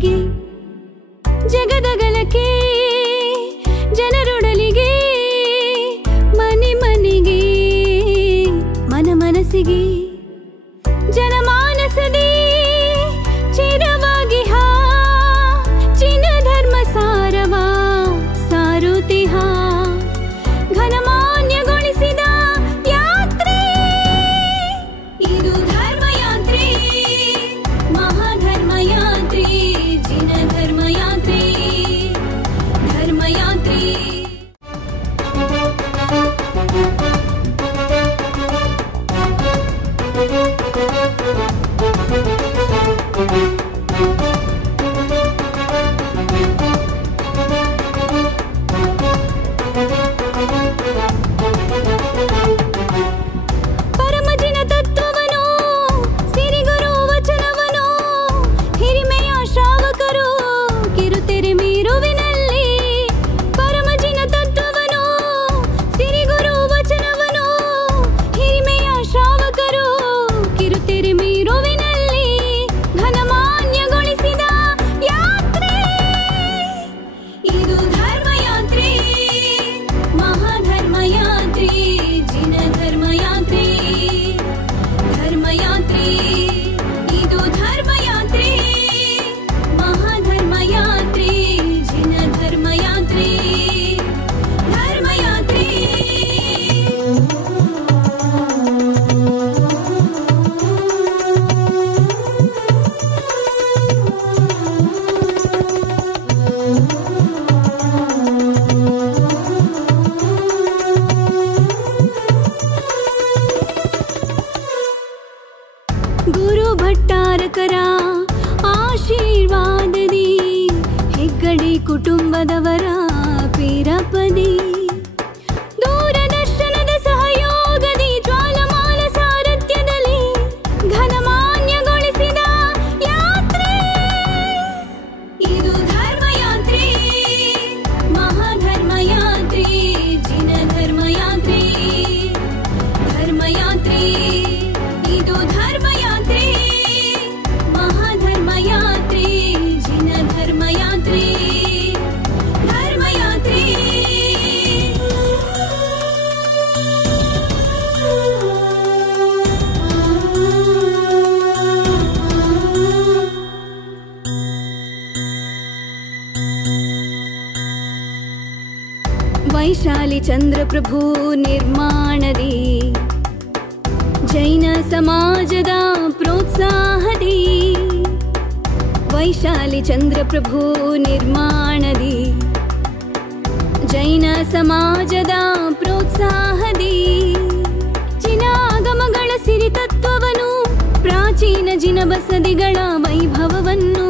ಮನಸ್ಸಿಗೆ ಜಗದಗಲಕ್ಕೆ ಜನರೊಡಲಿಗೆ ಮನೆ ಮನೆಗೆ ಮನ ಮನಸ್ಸಿಗೆ ಜನಮಾನಸದೇ ಚಿರವಾಗಿ ಚಿನ್ನ ಧರ್ಮ ಸಾರವ ಸಾರುತಿಹ ಘನಮಾನ್ಯಗೊಳಿಸಿದ ಯಾತ್ರೆ ಇದು ಧರ್ಮಯಾತ್ರೆ ಮಹಾಧರ್ಮಯಾತ್ರೆ ಜಿನ ಧರ್ಮಯಾತ್ರೆ ಧರ್ಮಯಾತ್ರೆ ಪರಮಜಿನ ತತ್ವವನು ಸಿರಿಗುರು ವಚನವನು ಹಿರಿಮೆಯ ಶ್ರಾವಕರು ಕಿರುತೆರೆ ಮೀರುವಿನಲ್ಲಿ ಪರಮಜಿನ ತತ್ವವನು ಸಿರಿಗುರು ವಚನವನು ಹಿರಿಮೆಯ ಶ್ರಾವಕರು ಕಿರುತೆರೆ ಮೀರುವಿನಲ್ಲಿ ಘನಮಾನ್ಯಗೊಳಿಸಿದ ಯಾತ್ರೆ ಇದು ಧರ್ಮಯಾತ್ರೆ ಮಹಾಧರ್ಮಯಾತ್ರೆ ಜಿನ ಧರ್ಮಯಾತ್ರೆ ಧರ್ಮಯಾತ್ರೆ ಇದು ಧರ್ಮಯಾತ್ರೆ ಮಹಾಧರ್ಮಯಾತ್ರೆ ಜಿನ ಧರ್ಮಯಾತ್ರೆ ಧರ್ಮಯಾತ್ರೆ ಗುರು ಭಟ್ಟಾರಕರ ಆಶೀರ್ವಾದದಿ ಹೆಗ್ಗಡೆ ಕುಟುಂಬದವರ ಪೀರಪದಿ ದೂರದರ್ಶನದ ಸಹಯೋಗದಿ ಜ್ವಾಲಮಾಲ ಸಾರಥ್ಯದಲ್ಲಿ ಘನಮಾನ್ಯಗೊಳಿಸಿದ ಯಾತ್ರೆ ಇದು ಧರ್ಮಯಾತ್ರೆ ಮಹಾಧರ್ಮಯಾತ್ರೆ ಜಿನ ಧರ್ಮಯಾತ್ರೆ ಧರ್ಮಯಾತ್ರೆ ಇದು ಧರ್ಮಯಾತ್ರೆ ಮಹಾಧರ್ಮಯಾತ್ರೆ ಜಿನ ಧರ್ಮಯಾತ್ರೆ ಧರ್ಮಯಾತ್ರೆ ವೈಶಾಲಿ ಚಂದ್ರಪ್ರಭು ನಿರ್ಮಾಣದಿ ಜೈನ ಸಮಾಜದ ಪ್ರೋತ್ಸಾಹದಿ ವೈಶಾಲಿ ಚಂದ್ರಪ್ರಭು ನಿರ್ಮಾಣದಿ ಜೈನ ಸಮಾಜದ ಪ್ರೋತ್ಸಾಹದಿ ಜಿನಾಗಮಗಳ ಸಿರಿತತ್ವವನ್ನು ಪ್ರಾಚೀನ ಜಿನ ಬಸದಿಗಳ ವೈಭವವನ್ನು